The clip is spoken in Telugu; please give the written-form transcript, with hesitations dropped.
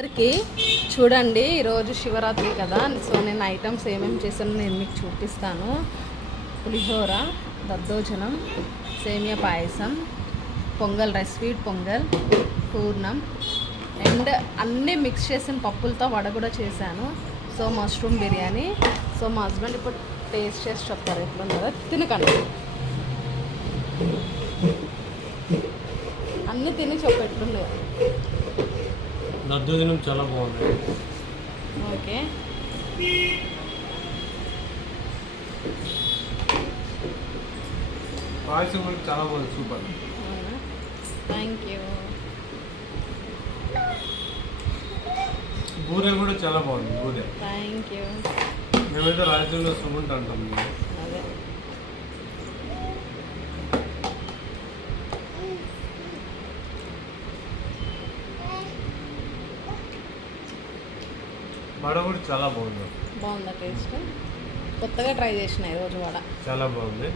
అందరికి చూడండి, ఈరోజు శివరాత్రి కదా. సో నేను ఐటమ్స్ ఏమేమి చేశానో నేను మీకు చూపిస్తాను. పులిహోర, దద్దోజనం, సేమియా పాయసం, పొంగల్ రైస్, స్వీట్ పొంగల్, పూర్ణం అండ్ అన్నీ మిక్స్ చేసిన పప్పులతో వడ కూడా చేశాను. So mushroom biryani. సో మా హస్బెండ్ ఇప్పుడు టేస్ట్ చేసి చెప్తారు ఎట్లుందో. తినకండి, అన్నీ తిని చెప్పు ఎట్లుందో. దద్దోజనం చాలా బాగుంది. ఓకే, పాయసం కూడా చాలా బాగుంది, సూపర్. Thank you. బూరె కూడా చాలా బాగుంది. బూరె థ్యాంక్ యూ. మేమైతే రాయచూరులో సుమంట్ అంటాం. అదే వడ కూడా చాలా బాగుంది. బాగుందా టేస్ట్? కొత్తగా ట్రై చేసిన ఈరోజు వడ. చాలా బాగుంది.